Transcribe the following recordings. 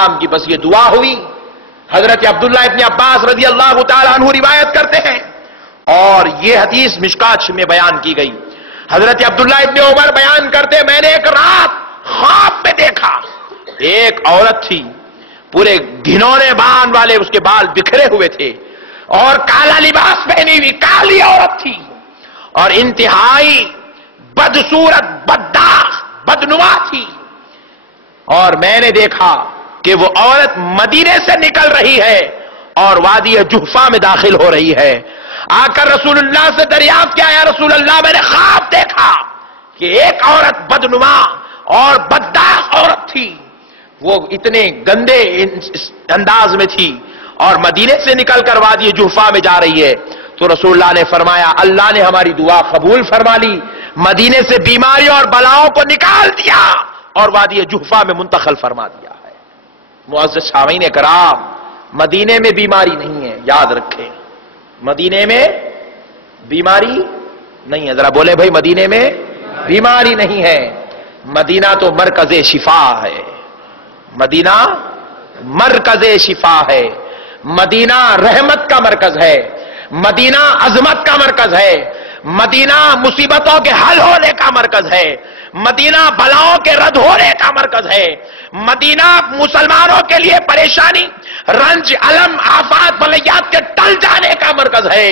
السلام کی بس یہ دعا ہوئی. حضرت عبداللہ ابن عباس رضی اللہ تعالیٰ عنہ روایت کرتے ہیں اور یہ حدیث مشکات میں بیان کی گئی. حضرت عبداللہ ابن عمر بیان کرتے میں نے ایک رات خواب میں دیکھا ایک عورت تھی, پورے گھنونے بان والے اس کے بال بکھرے ہوئے تھے اور کالا لباس پہنی ہوئی کالی عورت تھی اور انتہائی بدصورت بدداغ بدنما تھی. اور میں نے دیکھا کہ وہ عورت مدینے سے نکل رہی ہے اور وادی جحفہ میں داخل ہو رہی ہے. آ کر رسول اللہ سے دریافت کیا یا رسول اللہ میں نے خواب دیکھا کہ ایک عورت بدنما اور بدداغ عورت تھی, وہ اتنے گندے انداز میں تھی اور مدینے سے نکل کر وادی جحفہ میں جا رہی ہے. تو رسول اللہ نے فرمایا اللہ نے ہماری دعا قبول فرما لی, مدینے سے بیماریوں اور بلاؤں کو نکال دیا اور وادی جحفہ میں منتقل فرما دیا ہے. معزز سامعین کرام, مدینے میں بیماری نہیں ہے, یاد رکھیں مدینے میں بیماری نہیں ہے. ذرا بولے بھائی مدینے میں بیماری نہیں ہے. مدینہ تو مرکز شفا ہے, مدینہ مرکز شفا ہے, مدینہ رحمت کا مرکز ہے, مدینہ عظمت کا مرکز ہے, مدینہ مصیبتوں کے حل ہونے کا مرکز ہے, مدینہ بلاؤں کے رد ہونے کا مرکز ہے, مدینہ مسلمانوں کے لیے پریشانی رنج علم آفات بلیات کے ٹل جانے کا مرکز ہے.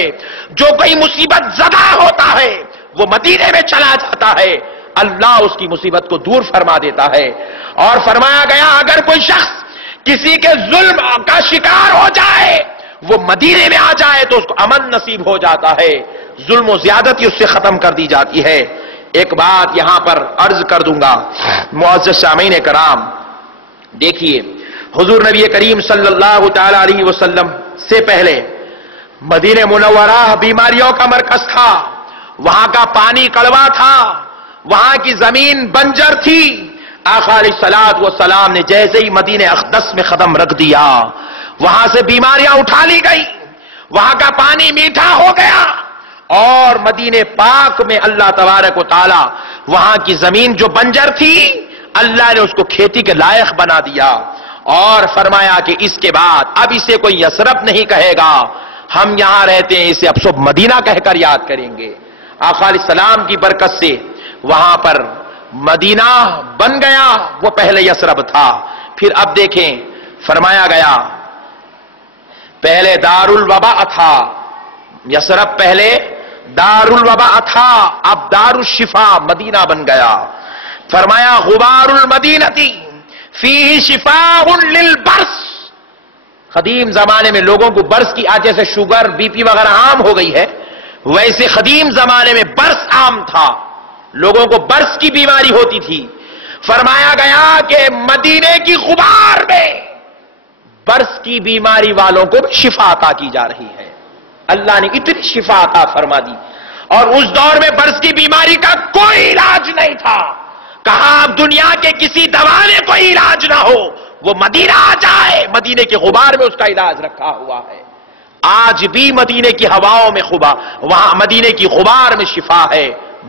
جو کوئی مصیبت زدہ ہوتا ہے وہ مدینے میں چلا جاتا ہے, اللہ اس کی مصیبت کو دور فرما دیتا ہے. اور فرمایا گیا اگر کوئی شخص کسی کے ظلم کا شکار ہو جائے وہ مدینے میں آ جائے تو اس کو امن نصیب ہو جاتا ہے, ظلم و زیادتی اس سے ختم کر دی جاتی ہے. ایک بات یہاں پر عرض کر دوں گا معزز سامعین کرام, دیکھیے حضور نبی کریم صلی اللہ تعالی علیہ وسلم سے پہلے مدینہ منورہ بیماریوں کا مرکز تھا, وہاں کا پانی کڑوا تھا, وہاں کی زمین بنجر تھی. آقا علیہ الصلوۃ والسلام نے جیسے ہی مدینہ اقدس میں قدم رکھ دیا وہاں سے بیماریاں اٹھا لی گئی, وہاں کا پانی میٹھا ہو گیا اور مدینہ پاک میں اللہ تبارک و تعالی وہاں کی زمین جو بنجر تھی اللہ نے اس کو کھیتی کے لائق بنا دیا اور فرمایا کہ اس کے بعد اب اسے کوئی یثرب نہیں کہے گا, ہم یہاں رہتے ہیں اسے اب صبح مدینہ کہہ کر یاد کریں گے. آقا علیہ السلام کی برکت سے وہاں پر مدینہ بن گیا, وہ پہلے یثرب تھا. پھر اب دیکھیں فرمایا گیا پہلے دار الوبا تھا, یثرب پہلے دار الوبا تھا, اب دار الشفا مدینہ بن گیا. فرمایا غبار المدینتی فیہ شفاء للبرص, قدیم زمانے میں لوگوں کو برس کی آج جیسے شوگر بی پی وغیرہ عام ہو گئی ہے ویسے قدیم زمانے میں برس عام تھا, لوگوں کو برس کی بیماری ہوتی تھی. فرمایا گیا کہ مدینے کی غبار میں برس کی بیماری والوں کو شفا عطا کی جا رہی ہے. اللہ نے اتنی شفا عطا فرما دی اور اس دور میں برس کی بیماری کا کوئی علاج نہیں تھا. کہا اب دنیا کے کسی دوا میں کوئی علاج نہ ہو, وہ مدینہ آ جائے, مدینے کے غبار میں اس کا علاج رکھا ہوا ہے. آج بھی مدینے کی ہواؤں میں وہاں مدینے کی غبار میں شفا ہے,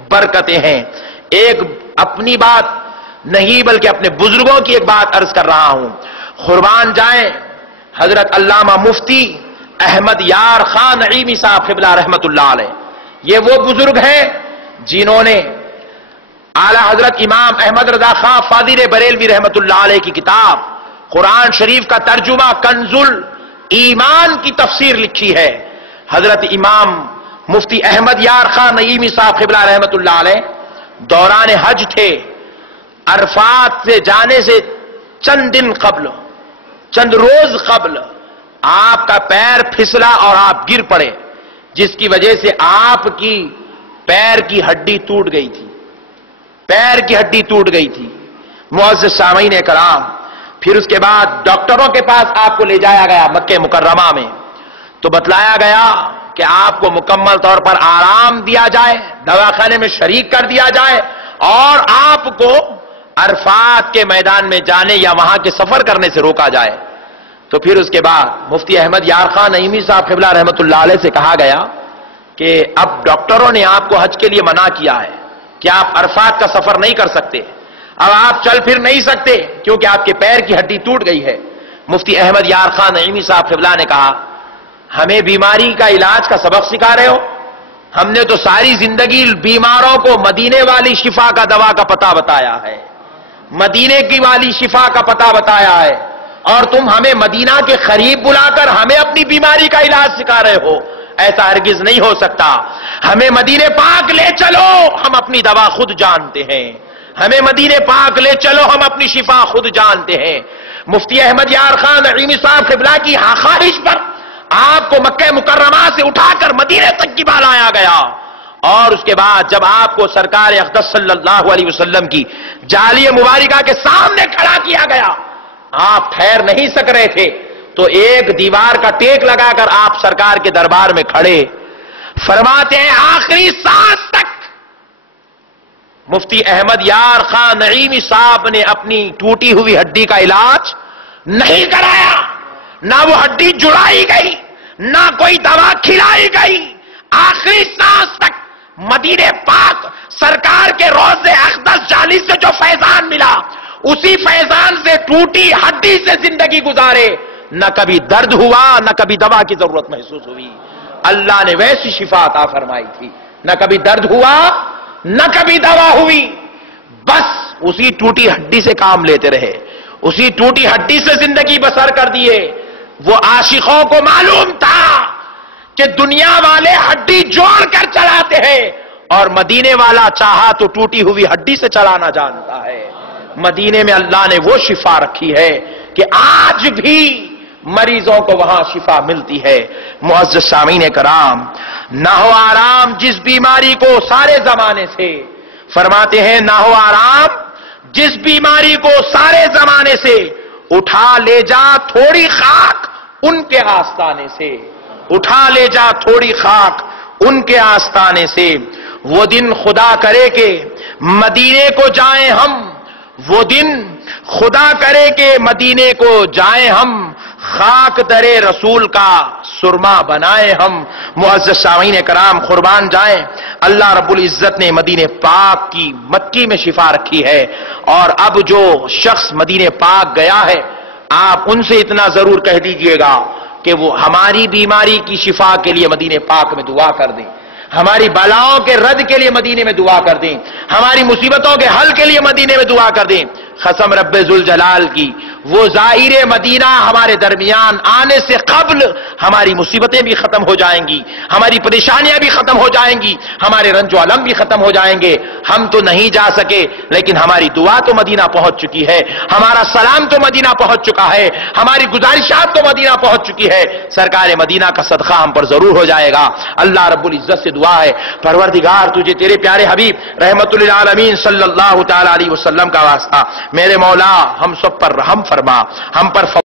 برکتیں ہیں. ایک اپنی بات نہیں بلکہ اپنے بزرگوں کی ایک بات عرض کر رہا ہوں, قربان جائیں حضرت علامہ مفتی احمد یار خان نعیمی صاحب قبلہ رحمت اللہ علیہ. یہ وہ بزرگ ہیں جنہوں نے اعلی حضرت امام احمد رضا خان فاضل بریلوی رحمت اللہ علیہ کی کتاب قرآن شریف کا ترجمہ کنز ایمان کی تفسیر لکھی ہے. حضرت امام مفتی احمد یار خان نعیمی صاحب قبلہ رحمت اللہ علیہ دوران حج تھے, عرفات سے جانے سے چند دن قبل, چند روز قبل آپ کا پیر پھسلا اور آپ گر پڑے, جس کی وجہ سے آپ کی پیر کی ہڈی ٹوٹ گئی تھی, پیر کی ہڈی ٹوٹ گئی تھی. معزز سامعین کرام, پھر اس کے بعد ڈاکٹروں کے پاس آپ کو لے جایا گیا مکہ مکرمہ میں, تو بتلایا گیا کہ آپ کو مکمل طور پر آرام دیا جائے, دواخانے میں شریک کر دیا جائے اور آپ کو عرفات کے میدان میں جانے یا وہاں کے سفر کرنے سے روکا جائے. تو پھر اس کے بعد مفتی احمد یار خان نعیمی صاحب قبلہ رحمت اللہ علیہ سے کہا گیا کہ اب ڈاکٹروں نے آپ کو حج کے لیے منع کیا ہے کہ آپ عرفات کا سفر نہیں کر سکتے. اب آپ چل پھر نہیں سکتے کیونکہ آپ کے پیر کی ہڈی ٹوٹ گئی ہے۔ مفتی احمد یار خان نعیمی صاحب قبلہ نے کہا ہمیں بیماری کا علاج کا سبق سکھا رہے ہو؟ ہم نے تو ساری زندگی بیماروں کو مدینے والی شفا کا دوا کا پتہ بتایا ہے، مدینے کی والی شفا کا پتہ بتایا ہے، اور تم ہمیں مدینہ کے قریب بلا کر ہمیں اپنی بیماری کا علاج سکھا رہے ہو؟ ایسا ہرگز نہیں ہو سکتا۔ ہمیں مدینے پاک لے چلو، ہم اپنی دوا خود جانتے ہیں۔ ہمیں مدینے پاک لے چلو، ہم اپنی شفا خود جانتے ہیں۔ مفتی احمد یار خان نعیمی صاحب قبلہ کی خواہش پر آپ کو مکہ مکرمہ سے اٹھا کر مدینے تک کی بال آیا گیا، اور اس کے بعد جب آپ کو سرکار اقدس صلی اللہ علیہ وسلم کی جالی مبارکہ کے سامنے کھڑا کیا گیا، آپ ٹھہر نہیں سک رہے تھے، تو ایک دیوار کا ٹیک لگا کر آپ سرکار کے دربار میں کھڑے، فرماتے ہیں آخری سانس تک مفتی احمد یار خان نعیمی صاحب نے اپنی ٹوٹی ہوئی ہڈی کا علاج نہیں کرایا، نہ وہ ہڈی جڑائی گئی، نہ کوئی دوا کھلائی گئی۔ آخری سانس تک مدینے پاک سرکار کے روضے اقدس جالی سے جو فیضان ملا، اسی فیضان سے ٹوٹی ہڈی سے زندگی گزارے، نہ کبھی درد ہوا، نہ کبھی دوا کی ضرورت محسوس ہوئی۔ اللہ نے ویسی شفا عطا فرمائی تھی، نہ کبھی درد ہوا، نہ کبھی دوا ہوئی، بس اسی ٹوٹی ہڈی سے کام لیتے رہے، اسی ٹوٹی ہڈی سے زندگی بسر کر دیے۔ وہ عاشقوں کو معلوم تھا کہ دنیا والے ہڈی جوڑ کر چلاتے ہیں، اور مدینے والا چاہا تو ٹوٹی ہوئی ہڈی سے چلانا جانتا ہے۔ مدینے میں اللہ نے وہ شفا رکھی ہے کہ آج بھی مریضوں کو وہاں شفا ملتی ہے۔ معزز سامعین کرام، نہ ہو آرام جس بیماری کو سارے زمانے سے، فرماتے ہیں نہ ہو آرام جس بیماری کو سارے زمانے سے، اٹھا لے جا تھوڑی خاک ان کے آستانے سے، اٹھا لے جا تھوڑی خاک ان کے آستانے سے۔ وہ دن خدا کرے کہ مدینے کو جائیں ہم، وہ دن خدا کرے کہ مدینے کو جائیں ہم، خاک درے رسول کا سرما بنائے ہم۔ معزز سامعین کرام، قربان جائیں، اللہ رب العزت نے مدینے پاک کی مکی میں شفا رکھی ہے، اور اب جو شخص مدینے پاک گیا ہے، آپ ان سے اتنا ضرور کہہ دیجئے گا کہ وہ ہماری بیماری کی شفا کے لیے مدینے پاک میں دعا کر دیں، ہماری بلاؤں کے رد کے لیے مدینے میں دعا کر دیں، ہماری مصیبتوں کے حل کے لیے مدینے میں دعا کر دیں۔ قسم رب ذوالجلال کی، وہ زائر مدینہ ہمارے درمیان آنے سے قبل ہماری مصیبتیں بھی ختم ہو جائیں گی، ہماری پریشانیاں بھی ختم ہو جائیں گی، ہمارے رنج و علم بھی ختم ہو جائیں گے۔ ہم تو نہیں جا سکے، لیکن ہماری دعا تو مدینہ پہنچ چکی ہے، ہمارا سلام تو مدینہ پہنچ چکا ہے، ہماری گزارشات تو مدینہ پہنچ چکی ہے۔ سرکار مدینہ کا صدقہ ہم پر ضرور ہو جائے گا۔ اللہ رب العزت سے دعا ہے، پروردگار تجھے تیرے پیارے حبیب رحمت للعالمین صلی اللہ تعالی علیہ وسلم کا واسطہ، میرے مولا ہم سب پر رحم فرما، ہم پر